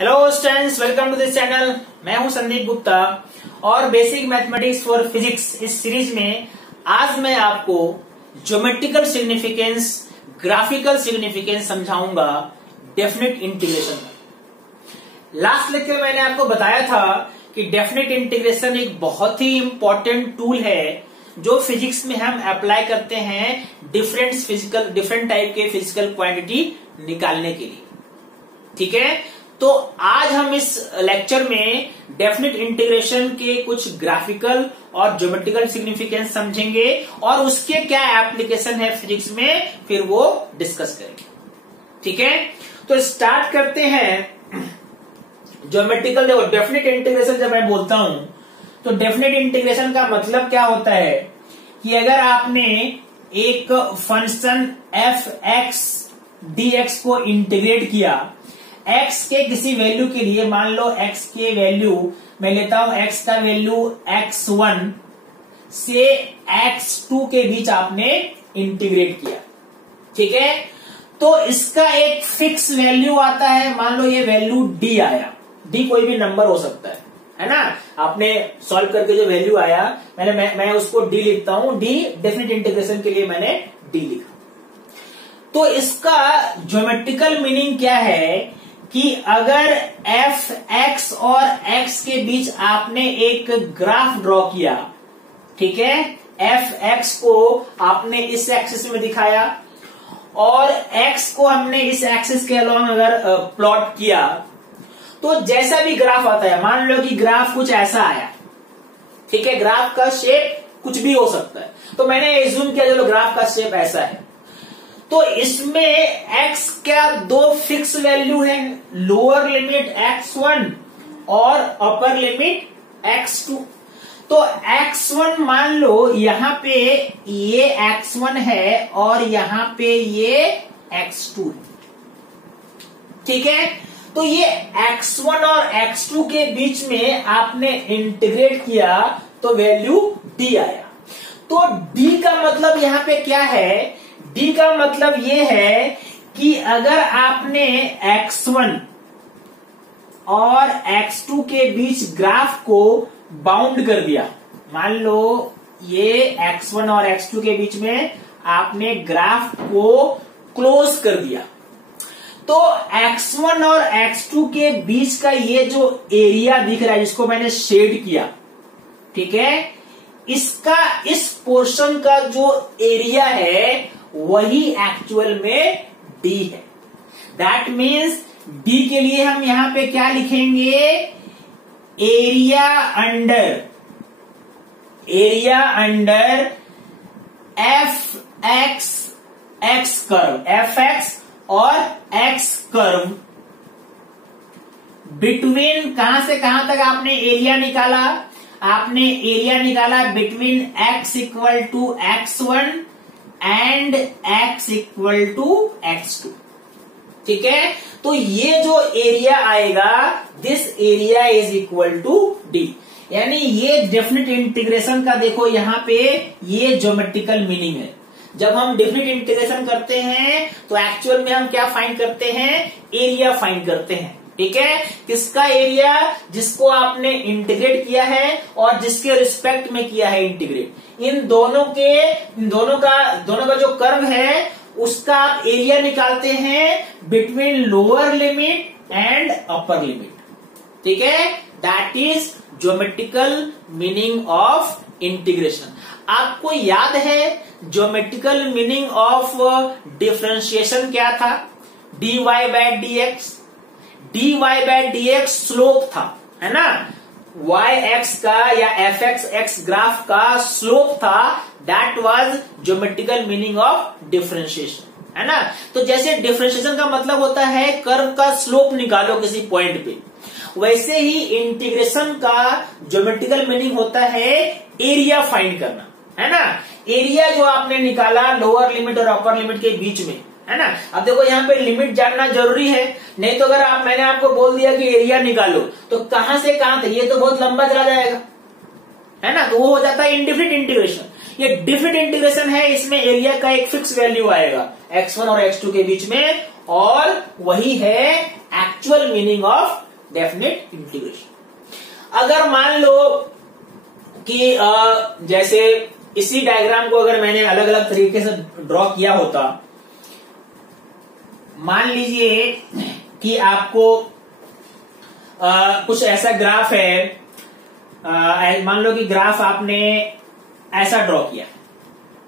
Hello students, welcome to this channel. मैं हूं संदीप गुप्ता और बेसिक मैथमेटिक्स फॉर फिजिक्स इस सीरीज में आज मैं आपको ज्योमेट्रिकल सिग्निफिकेंस, ग्राफिकल सिग्निफिकेंस समझाऊंगा डेफिनेट इंटीग्रेशन का। लास्ट लेक्चर मैंने आपको बताया था कि डेफिनेट इंटीग्रेशन एक बहुत ही इंपॉर्टेंट टूल है जो फिजिक्स में हम अप्लाई करते हैं डिफरेंट टाइप के फिजिकल क्वांटिटी निकालने के लिए। ठीक है, तो आज हम इस लेक्चर में डेफिनेट इंटीग्रेशन के कुछ ग्राफिकल और ज्योमेट्रिकल सिग्निफिकेंस समझेंगे और उसके क्या एप्लीकेशन है फिजिक्स में, फिर वो डिस्कस करेंगे। ठीक है, तो स्टार्ट करते हैं। ज्योमेट्रिकल, देखो डेफिनेट इंटीग्रेशन जब मैं बोलता हूं तो डेफिनेट इंटीग्रेशन का मतलब क्या होता है कि अगर आपने एक function F x D x को इंटीग्रेट किया, x के किसी वैल्यू के लिए, मान लो x के वैल्यू मैं लेता हूं, x का वैल्यू x1 से x2 के बीच आपने इंटीग्रेट किया। ठीक है, तो इसका एक फिक्स वैल्यू आता है। मान लो ये वैल्यू d आया, d कोई भी नंबर हो सकता है ना। आपने सॉल्व करके जो वैल्यू आया, मैं उसको d लिखता हूं, d डेफिनेट इंटीग्रेशन के लिए मैंने d लिखा। तो इसका ज्योमेट्रिकल मीनिंग क्या है कि अगर एफ एक्स और एक्स के बीच आपने एक ग्राफ ड्रॉ किया, ठीक है, एफ एक्स को आपने इस एक्सिस में दिखाया और एक्स को हमने इस एक्सिस के अलोंग अगर प्लॉट किया, तो जैसा भी ग्राफ आता है, मान लो कि ग्राफ कुछ ऐसा आया, ठीक है, ग्राफ का शेप कुछ भी हो सकता है, तो मैंने एज्यूम किया चलो ग्राफ का शेप ऐसा है, तो इसमें x क्या दो फिक्स वैल्यू है, लोअर लिमिट x1 और अपर लिमिट x2। तो x1 मान लो यहां पे ये x1 है और यहां पे ये x2 है। ठीक है, तो ये x1 और x2 के बीच में आपने इंटीग्रेट किया तो वैल्यू d आया। तो d का मतलब यहां पे क्या है, d का मतलब ये है कि अगर आपने x1 और x2 के बीच ग्राफ को बाउंड कर दिया, मान लो ये x1 और x2 के बीच में आपने ग्राफ को क्लोज कर दिया, तो x1 और x2 के बीच का ये जो एरिया दिख रहा है जिसको मैंने शेड किया, ठीक है, इसका इस पोर्शन का जो एरिया है वही एक्चुअल में d है। दैट मीन्स d के लिए हम यहां पे क्या लिखेंगे, area under F x curve, F x और एक्स कर्व बिटवीन, कहां से कहां तक आपने एरिया निकाला, आपने एरिया निकाला between x equal to x1 and x equal to x2। ठीक है, तो ये जो एरिया आएगा, this area is equal to d, यानी ये डेफिनेट इंटीग्रेशन का देखो यहां पे ये ज्योमेट्रिकल मीनिंग है। जब हम डेफिनेट इंटीग्रेशन करते हैं तो एक्चुअल में हम क्या फाइंड करते हैं, एरिया फाइंड करते हैं। ठीक है, किसका एरिया, जिसको आपने इंटीग्रेट किया है और जिसके रिस्पेक्ट में किया है इंटीग्रेट, इन दोनों का जो कर्व है उसका आप एरिया निकालते हैं between lower limit and upper limit. ठीक है, that is geometrical meaning of integration. आपको याद है ज्योमेट्रिकल मीनिंग ऑफ डिफरेंशिएशन क्या था, dy by dx। dy by dx slope था, है ना, yx का या fx ग्राफ का स्लोप था, that was geometrical meaning of differentiation, है ना। तो जैसे डिफरेंशिएशन का मतलब होता है कर्व का स्लोप निकालो किसी पॉइंट पे, वैसे ही इंटीग्रेशन का ज्योमेट्रिकल मीनिंग होता है एरिया फाइंड करना, है ना। एरिया जो आपने निकाला लोअर लिमिट और अपर लिमिट के बीच में, है ना। अब देखो यहाँ पे लिमिट जानना जरूरी है, नहीं तो अगर मैंने आपको बोल दिया कि एरिया निकालो तो कहां से कहां तक, ये तो बहुत लंबा चला जाएगा, है ना, तो वो हो जाता है इनडिफिनिट इंटीग्रेशन। ये डिफिनिट इंटीग्रेशन है, इसमें एरिया का एक फिक्स वैल्यू आएगा x1 और x2 के बीच में, और वही है actual meaning of definite integration. अगर मान लो कि जैसे इसी डायग्राम को अगर मैंने अलग अलग तरीके से ड्रॉ किया होता, मान लीजिए कि आपको कुछ ऐसा ग्राफ है, मान लो कि ग्राफ आपने ऐसा ड्रॉ किया,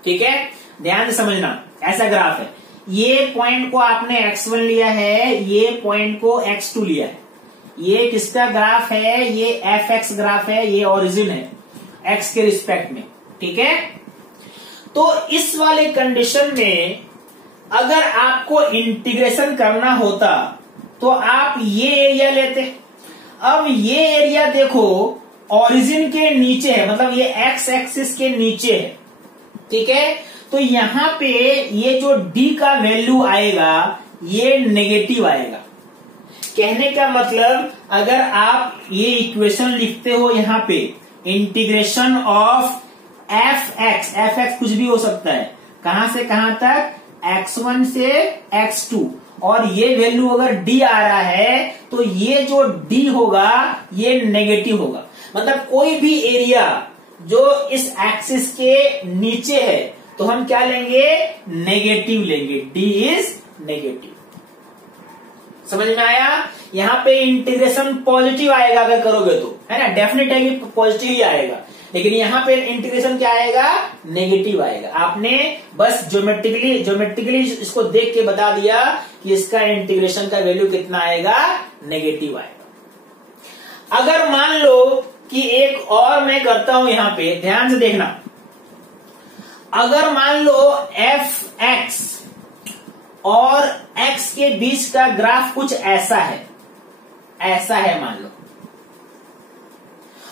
ठीक है, ध्यान से समझना, ऐसा ग्राफ है, ये पॉइंट को आपने x1 लिया है, ये पॉइंट को x2 लिया है, ये किसका ग्राफ है, ये fx ग्राफ है, ये ओरिजिन है x के रिस्पेक्ट में, ठीक है। तो इस वाले कंडीशन में अगर आपको इंटीग्रेशन करना होता तो आप ये एरिया लेते। अब ये एरिया देखो ओरिजिन के नीचे है, मतलब ये x एक्सिस के नीचे है, ठीक है। तो यहां पे ये जो d का वैल्यू आएगा ये नेगेटिव आएगा। कहने का मतलब अगर आप ये इक्वेशन लिखते हो यहां पे इंटीग्रेशन ऑफ fx कुछ भी हो सकता है, कहां से कहां तक, x1 से x2, और ये वैल्यू अगर d आ रहा है तो ये जो d होगा ये नेगेटिव होगा। मतलब कोई भी एरिया जो इस एक्सिस के नीचे है तो हम क्या लेंगे, नेगेटिव लेंगे, d इज नेगेटिव। समझ में आया। यहां पे इंटीग्रेशन पॉजिटिव आएगा अगर करोगे तो, है ना, डेफिनेट है कि पॉजिटिव ही आएगा, लेकिन यहां पे इंटीग्रेशन क्या आएगा, नेगेटिव आएगा। आपने बस ज्योमेट्रिकली इसको देख के बता दिया कि इसका इंटीग्रेशन का वैल्यू कितना आएगा, नेगेटिव आएगा। अगर मान लो कि एक और मैं करता हूं, यहां पे ध्यान से देखना, अगर मान लो fx और x के बीच का ग्राफ कुछ ऐसा है मान लो,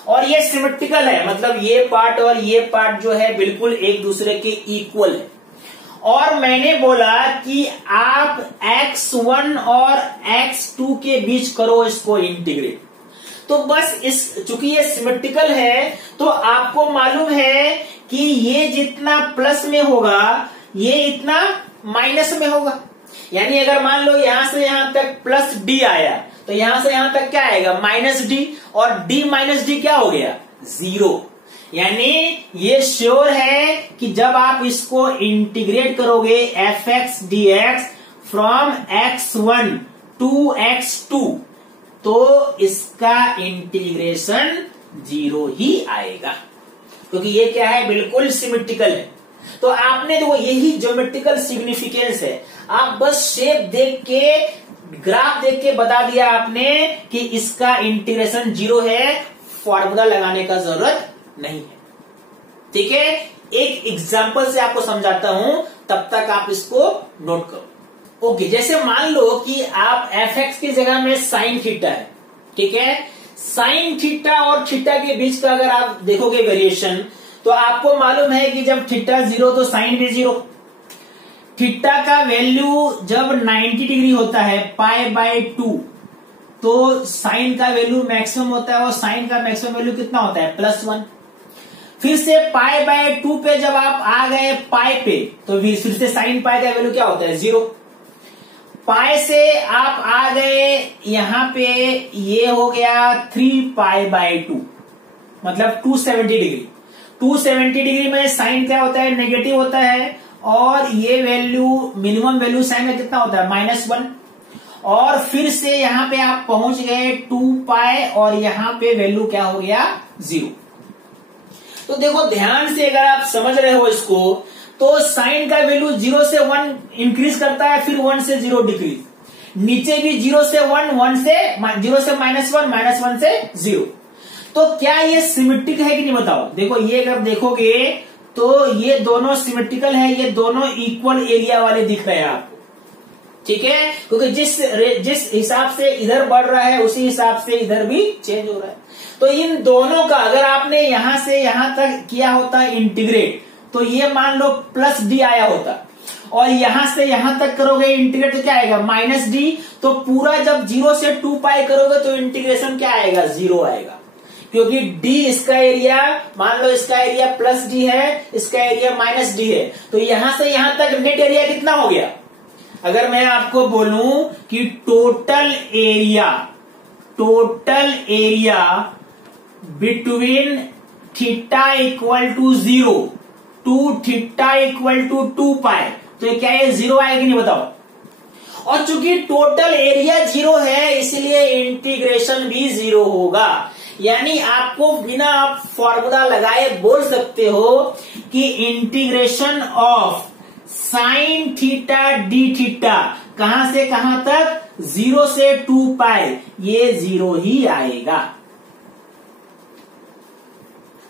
और ये सिमेट्रिकल है, मतलब ये पार्ट और ये पार्ट जो है बिल्कुल एक दूसरे के इक्वल है, और मैंने बोला कि आप x1 और x2 के बीच करो इसको इंटीग्रेट। तो बस चूंकि ये सिमेट्रिकल है तो आपको मालूम है कि ये जितना प्लस में होगा ये इतना माइनस में होगा। यानी अगर मान लो यहां से यहां तक प्लस d आया तो यहां से यहां तक क्या आएगा, माइनस d, और d माइनस d क्या हो गया, 0। यानी ये श्योर है कि जब आप इसको इंटीग्रेट करोगे fx dx from x1 to x2 तो इसका इंटीग्रेशन 0 ही आएगा, क्योंकि ये क्या है, बिल्कुल सिमेट्रिकल है। तो आपने तो यही ज्योमेट्रिकल सिग्निफिकेंस है। आप बस शेप देख के, ग्राफ देख के बता दिया आपने कि इसका इंटीग्रेशन 0 है, फॉर्मूला लगाने का जरूरत नहीं है, ठीक है। एक एग्जांपल से आपको समझाता हूं, तब तक आप इसको नोट करो। ओके, जैसे मान लो कि आप fx की जगह में साइन थीटा है, ठीक है। साइन थीटा और थीटा के बीच का अगर आप देखोगे वेरिएशन तो आपको मालूम है कि जब थीटा 0 तो साइन भी 0। थीटा का वैल्यू जब 90 डिग्री होता है π/2 तो साइन का वैल्यू मैक्सिमम होता है, और साइन का मैक्सिमम वैल्यू कितना होता है, +1। फिर से π/2 पे जब आप आ गए पाई पे तो फिर से साइन पाई का वैल्यू क्या होता है, 0। पाई से आप आ गए यहां पे, ये हो गया 3π/2 मतलब 270 डिग्री। 270 डिग्री में साइन क्या होता है, नेगेटिव होता है, और ये वैल्यू मिनिमम वैल्यू साइन का कितना होता है, -1। और फिर से यहां पे आप पहुंच गए 2π और यहां पे वैल्यू क्या हो गया, 0। तो देखो ध्यान से अगर आप समझ रहे हो इसको, तो साइन का वैल्यू 0 से 1 इंक्रीज करता है, फिर 1 से 0 डिक्रीज, नीचे भी 0 से 1, 0 से -1, -1 से 0। तो क्या ये सिमेट्रिक है कि नहीं बताओ। देखो ये अगर देखोगे तो ये दोनों सिमेट्रिकल है, ये दोनों इक्वल एरिया वाले दिख रहे हैं आपको, ठीक है, क्योंकि जिस हिसाब से इधर बढ़ रहा है उसी हिसाब से इधर भी चेंज हो रहा है। तो इन दोनों का अगर आपने यहां से यहां तक किया होता इंटीग्रेट तो ये मान लो +d आया होता, और यहां से यहां तक करोगे इंटीग्रेट तो क्या आएगा, -d। तो पूरा जब 0 से 2π करोगे तो इंटीग्रेशन क्या आएगा, 0 आएगा, क्योंकि d इसका एरिया, मान लो इसका एरिया +d है, इसका एरिया -d है, तो यहां से यहां तक नेट एरिया कितना हो गया। अगर मैं आपको बोलूं कि total area total area between theta equal to 0 to theta equal to 2 pi, तो ये क्या है, 0 आएगी नहीं, बताओ। और चूंकि टोटल एरिया 0 है इसलिए इंटीग्रेशन भी 0 होगा। यानी आपको बिना आप फॉर्मूला लगाए बोल सकते हो कि integration of sine theta D theta कहां से कहां तक, 0 से 2 पाई, ये 0 ही आएगा।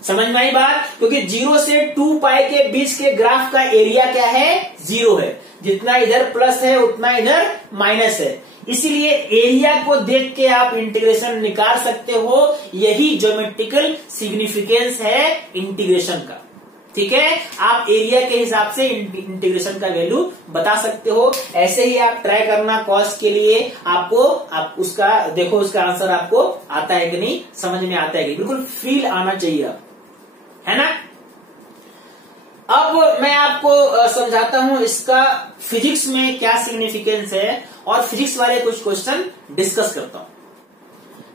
समझ में आई बात? क्योंकि 0 से 2 पाई के बीच के ग्राफ का एरिया क्या है, 0 है। जितना इधर प्लस है उतना इधर माइनस है, इसीलिए एरिया को देख के आप इंटीग्रेशन निकाल सकते हो। यही ज्योमेट्रिकल सिग्निफिकेंस है इंटीग्रेशन का। ठीक है, आप एरिया के हिसाब से इंटीग्रेशन का वैल्यू बता सकते हो। ऐसे ही आप ट्राई करना कॉस के लिए, आप उसका देखो, उसका आंसर आपको आता है कि नहीं, समझ में आता है कि बिल्कुल फील आना चाहिए, है ना। अब मैं आपको समझाता हूं इसका फिजिक्स में क्या सिग्निफिकेंस है और फिजिक्स वाले कुछ क्वेश्चन डिस्कस करता हूं।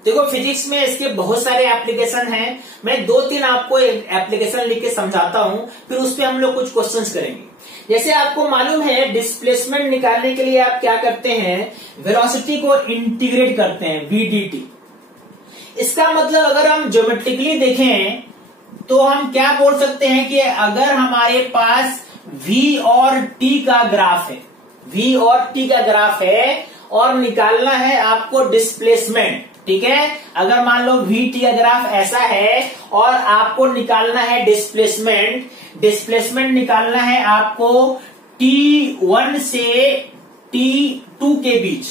देखो, फिजिक्स में इसके बहुत सारे एप्लीकेशन हैं। मैं 2-3 आपको एप्लीकेशन लिख के समझाता हूं, फिर उस पर हम लोग कुछ क्वेश्चंस करेंगे। जैसे आपको मालूम है, डिस्प्लेसमेंट निकालने के लिए आप क्या करते हैं, वेलोसिटी को इंटीग्रेट करते हैं, VDT। इसका मतलब अगर हम ज्योमेट्रिकली देखें तो हम क्या बोल सकते हैं कि अगर हमारे पास V और T का ग्राफ है, V और T का ग्राफ है और निकालना है आपको डिस्प्लेसमेंट, ठीक है। अगर मान लो VT का ग्राफ ऐसा है और आपको निकालना है डिस्प्लेसमेंट निकालना है आपको T1 से T2 के बीच,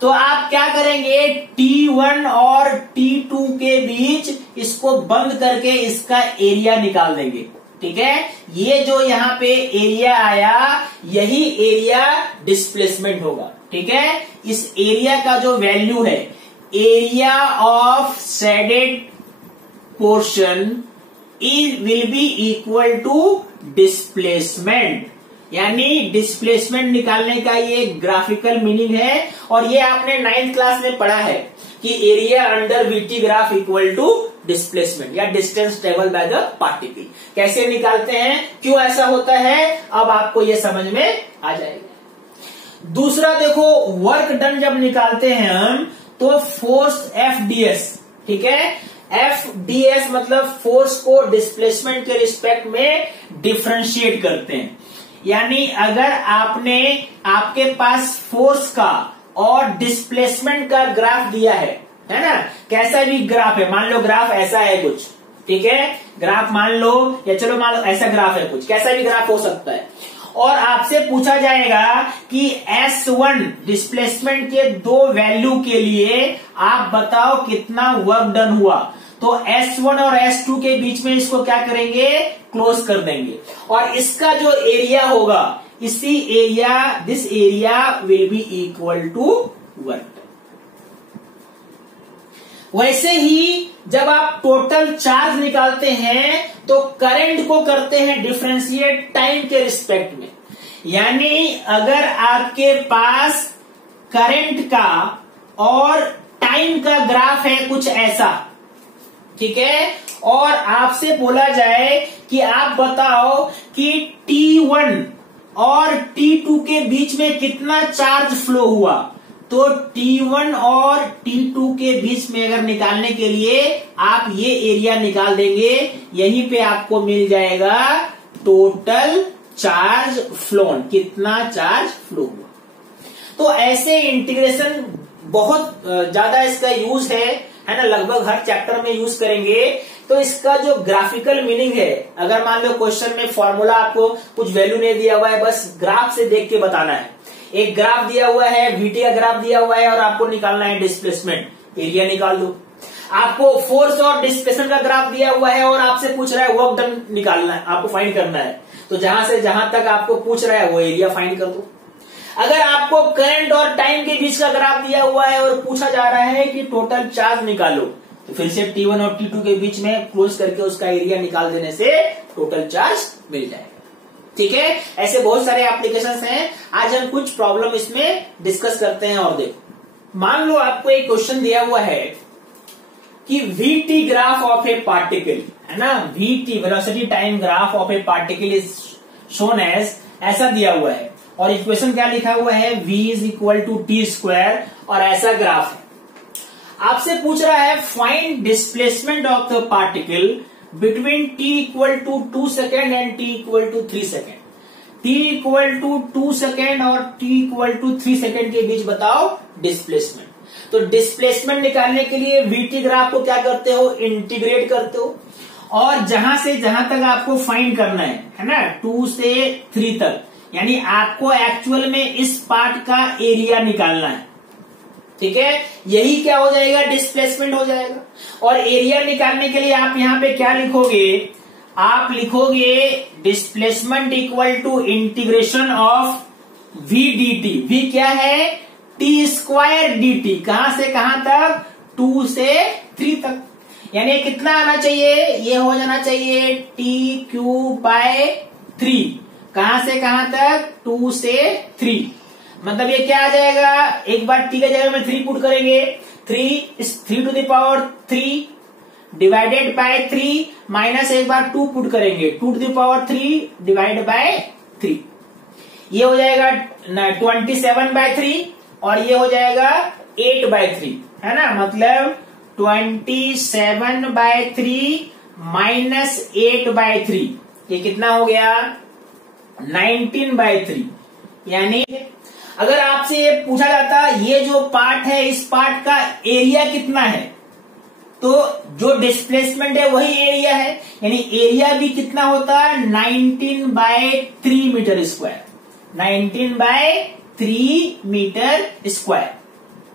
तो आप क्या करेंगे, T1 और T2 के बीच इसको बंद करके इसका एरिया निकाल देंगे। ठीक है, ये जो यहाँ पे एरिया आया यही एरिया डिस्प्लेसमेंट होगा। ठीक है, इस एरिया का जो वैल्यू है, area of shaded portion will be equal to displacement. यानी डिस्प्लेसमेंट निकालने का ये ग्राफिकल मीनिंग है। और ये आपने 9th क्लास में पढ़ा है कि area under VT graph equal to displacement या distance travel by the particle. कैसे निकालते हैं, क्यों ऐसा होता है, अब आपको ये समझ में आ जाएगा। दूसरा देखो, वर्क डन जब निकालते हैं हम तो फोर्स FDS, ठीक है, FDS मतलब फोर्स को डिस्प्लेसमेंट के रिस्पेक्ट में डिफरेंशिएट करते हैं। यानी अगर आपके पास फोर्स का और डिस्प्लेसमेंट का ग्राफ दिया है ना, कैसा भी ग्राफ है, मान लो ग्राफ ऐसा है कुछ, ठीक है, ग्राफ मान लो, या चलो मान लो ऐसा ग्राफ है कुछ, कैसा भी ग्राफ हो सकता है, और आपसे पूछा जाएगा कि S1 डिस्प्लेसमेंट के 2 वैल्यू के लिए आप बताओ कितना वर्क डन हुआ। तो S1 और S2 के बीच में इसको क्या करेंगे, क्लोज कर देंगे, और इसका जो एरिया होगा, इसी area, this area will be equal to work. वैसे ही जब आप टोटल चार्ज निकालते हैं तो करंट को करते हैं डिफरेंशिएट टाइम के रिस्पेक्ट में। यानी अगर आपके पास करंट का और टाइम का ग्राफ है कुछ ऐसा, ठीक है, और आपसे बोला जाए कि आप बताओ कि T1 और T2 के बीच में कितना चार्ज फ्लो हुआ, तो T1 और T2 के बीच में अगर निकालने के लिए आप ये एरिया निकाल देंगे, यहीं पे आपको मिल जाएगा टोटल चार्ज फ्लोन, कितना चार्ज फ्लो हुआ। तो ऐसे इंटीग्रेशन बहुत ज्यादा इसका यूज है ना, लगभग हर चैप्टर में यूज करेंगे। तो इसका जो ग्राफिकल मीनिंग है, अगर मान लो क्वेश्चन में फॉर्मूला आपको कुछ वैल्यू नहीं दिया हुआ है, बस ग्राफ से देख के बताना है। एक ग्राफ दिया हुआ है, VT का ग्राफ दिया हुआ है, और आपको निकालना है डिस्प्लेसमेंट, एरिया निकाल दो। आपको फोर्स और डिस्प्लेसमेंट का ग्राफ दिया हुआ है और आपसे पूछ रहा है वर्क डन निकालना है, आपको फाइंड करना है, तो जहां से जहां तक आपको पूछ रहा है वो एरिया फाइंड कर दो। अगर आपको करंट और टाइम के बीच का ग्राफ दिया हुआ है और पूछा जा रहा है कि टोटल चार्ज निकालो, तो फिर से T1 और T2 के बीच में क्लोज करके उसका एरिया निकाल देने से टोटल चार्ज मिल जाएगा। ठीक है, ऐसे बहुत सारे एप्लीकेशंस हैं। आज हम कुछ प्रॉब्लम इसमें डिस्कस करते हैं और देखो। मान लो आपको एक क्वेश्चन दिया हुआ है कि VT graph of a particle, है ना, VT velocity time graph of a particle is shown as, ऐसा दिया हुआ है और इक्वेशन क्या लिखा हुआ है, v is equal to t square और ऐसा ग्राफ है। आपसे पूछ रहा है find displacement of the particle between t equal to 2 second and t equal to 3 second. t equal to 2 second और t इक्वल टू 3 सेकेंड के बीच बताओ डिस्प्लेसमेंट। तो डिस्प्लेसमेंट निकालने के लिए वीटी ग्राफ को क्या करते हो, इंटीग्रेट करते हो और जहां से जहां तक आपको फाइंड करना है ना, 2 से 3 तक, यानी आपको एक्चुअल में इस पार्ट का एरिया निकालना है। ठीक है, यही क्या हो जाएगा, डिस्प्लेसमेंट हो जाएगा। और एरिया निकालने के लिए आप यहां पे क्या लिखोगे, आप लिखोगे displacement equal to integration of v d t. V क्या है, टी स्क्वायर डी टी। कहां से कहां तक, 2 से 3 तक। यानी कितना आना चाहिए, ये हो जाना चाहिए टी क्यूब बाय 3। कहां से कहां तक, 2 से 3। मतलब ये क्या आ जाएगा, एक बार टी की जगह में 3 पुट करेंगे, 3 to the power 3 divided by 3 minus एक बार 2 पुट करेंगे, 2 to the power 3 divide by 3। ये हो जाएगा 27/3 और ये हो जाएगा 8/3, है ना। मतलब 27/3 माइनस 8/3, ये कितना हो गया, 19/3। यानी अगर आपसे ये पूछा जाता ये जो पार्ट है इस पार्ट का एरिया कितना है, तो जो डिस्प्लेसमेंट है वही एरिया है, यानी एरिया भी कितना होता है, 19/3 मीटर स्क्वायर, 19/3 मीटर स्क्वायर।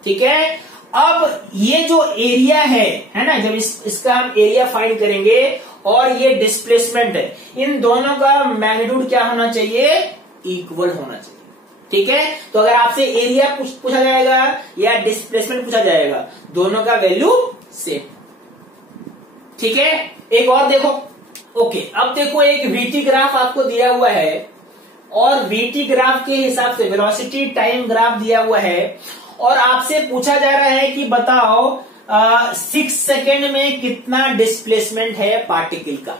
ठीक है, अब ये जो एरिया है ना, जब इसका हम एरिया फाइंड करेंगे और ये डिस्प्लेसमेंट है, इन दोनों का मैग्नीट्यूड क्या होना चाहिए, इक्वल होना चाहिए। ठीक है, तो अगर आपसे एरिया पूछा जाएगा या डिस्प्लेसमेंट पूछा जाएगा, दोनों का वैल्यू सेम। ठीक है, एक और देखो। ओके, अब देखो एक वीटी ग्राफ आपको दिया हुआ है और वीटी ग्राफ के हिसाब से वेलोसिटी टाइम ग्राफ दिया हुआ है और आपसे पूछा जा रहा है कि बताओ 6 सेकेंड में कितना डिस्प्लेसमेंट है पार्टिकल का।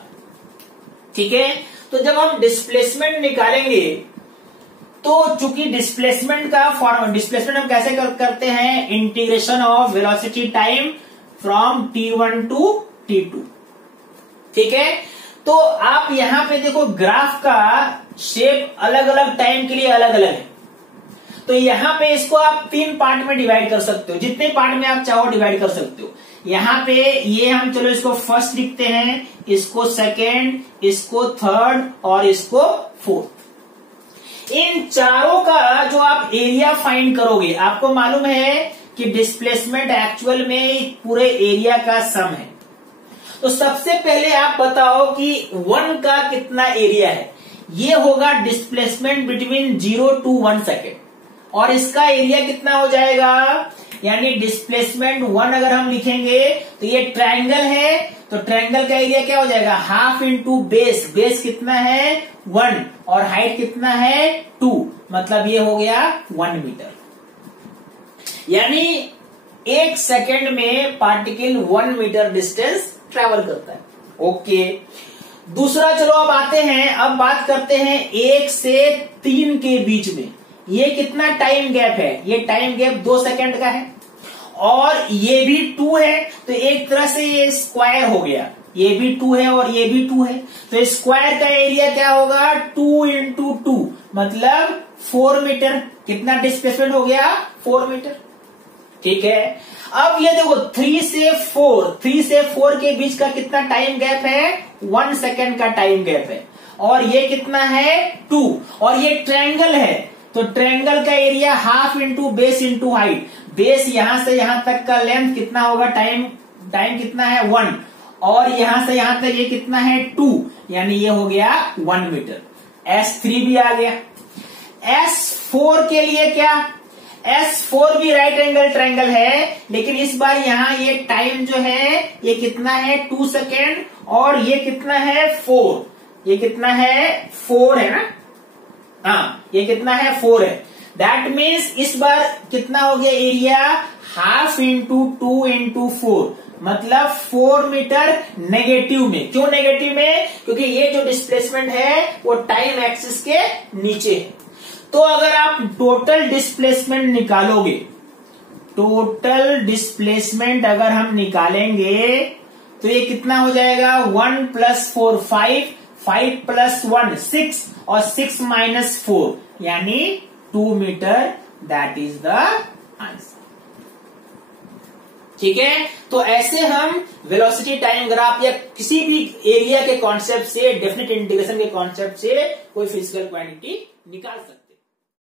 ठीक है, तो जब हम डिस्प्लेसमेंट निकालेंगे तो चूंकि डिस्प्लेसमेंट हम कैसे करते हैं, integration of velocity time from t1 to t2। ठीक है, तो आप यहां पे देखो ग्राफ का शेप अलग अलग टाइम के लिए अलग अलग है। तो यहां पे इसको आप 3 पार्ट में डिवाइड कर सकते हो, जितने पार्ट में आप चाहो डिवाइड कर सकते हो। यहां पे ये हम चलो इसको फर्स्ट लिखते हैं, इसको सेकेंड, इसको थर्ड और इसको फोर्थ। इन चारों का जो आप एरिया फाइंड करोगे, आपको मालूम है कि डिस्प्लेसमेंट एक्चुअल में पूरे एरिया का सम है। तो सबसे पहले आप बताओ कि 1 का कितना एरिया है। ये होगा डिस्प्लेसमेंट बिटवीन 0 to 1 सेकेंड और इसका एरिया कितना हो जाएगा, यानी डिस्प्लेसमेंट 1 अगर हम लिखेंगे तो ये ट्रायंगल है, तो ट्रायंगल का एरिया क्या हो जाएगा, हाफ इंटू बेस। बेस कितना है, 1 और हाइट कितना है, 2, मतलब ये हो गया 1 मीटर। यानी 1 सेकेंड में पार्टिकल 1 मीटर डिस्टेंस ट्रेवल करता है। ओके, दूसरा चलो अब आते हैं, अब बात करते हैं 1 से 3 के बीच में ये कितना टाइम गैप है। ये टाइम गैप 2 सेकेंड का है और ये भी 2 है, तो एक तरह से ये स्क्वायर हो गया। ये भी 2 है और ये भी 2 है, तो स्क्वायर का एरिया क्या होगा, 2 इंटू 2 मतलब 4 मीटर। कितना डिस्प्लेसमेंट हो गया, 4 मीटर। ठीक है, अब ये देखो 3 से 4 के बीच का कितना टाइम गैप है, 1 सेकेंड का टाइम गैप है और ये कितना है, 2 और ये ट्रायंगल है, तो ट्रायंगल का area half into base into height. Base यहां से यहां तक का लेंथ कितना होगा, टाइम कितना है, 1 और यहां से यहां तक ये कितना है, 2, यानी ये हो गया 1 मीटर। S3 भी आ गया। S4 के लिए क्या, S4 भी राइट एंगल ट्रायंगल है, लेकिन इस बार यहां ये टाइम जो है ये कितना है, 2 सेकेंड और ये कितना है, 4। ये कितना है, 4 है ना, हाँ ये कितना है, 4 है। दैट मीन्स इस बार कितना हो गया एरिया, हाफ इंटू 2 इंटू 4, मतलब 4 मीटर नेगेटिव में। क्यों नेगेटिव में? क्योंकि ये जो डिस्प्लेसमेंट है वो टाइम एक्सिस के नीचे है। तो अगर आप टोटल डिस्प्लेसमेंट निकालोगे, टोटल डिस्प्लेसमेंट अगर हम निकालेंगे तो ये कितना हो जाएगा, 1 + 4 5, 5 + 1 6 और 6 - 4 यानी 2 metre. That is the answer. ठीक है, तो ऐसे हम वेलोसिटी टाइम ग्राफ या किसी भी एरिया के कॉन्सेप्ट से, डेफिनेट इंटीग्रेशन के कॉन्सेप्ट से कोई फिजिकल क्वांटिटी निकाल सकते हैं।